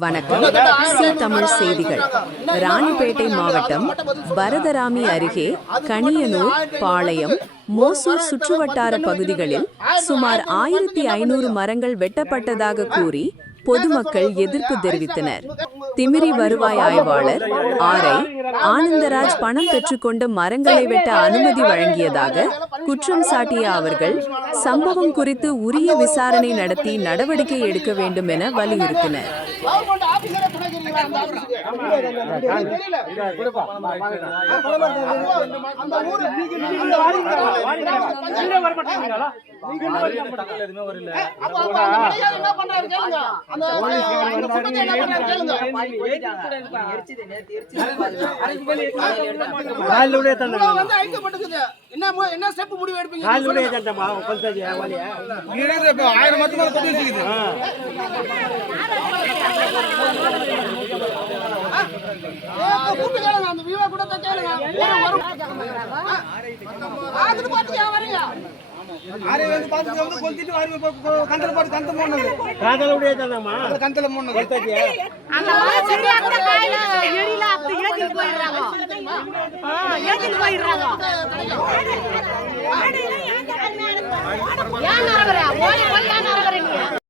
வணக்கம். சி தமிழ் செய்திகள். ராணிப்பேட்டை மாவட்டம் பரதராமி அருகே கணியனூர், பாளையம், மோசூர் சுற்றுவட்டார பகுதிகளில் சுமார் 1500 மரங்கள் வெட்டப்பட்டதாக கூறி பொதுமக்கள் எதிர்ப்பு தெரிவித்தனர். திமிரி வருவாய் ஆய்வாளர் ஆரை ஆனந்தராஜ் பணம் பெற்றுக்கொண்டு மரங்களை வெட்ட அனுமதி வழங்கியதாக குற்றம் சாட்டிய அவர்கள் சம்பவம் குறித்து உரிய விசாரணை நடத்தி நடவடிக்கை எடுக்க வேண்டும் என வலியுறுத்தினர். என்ன ஸ்டெப் முடிவு எடுப்பீங்க? அந்த விவா கூட கேளுங்க. ஏன்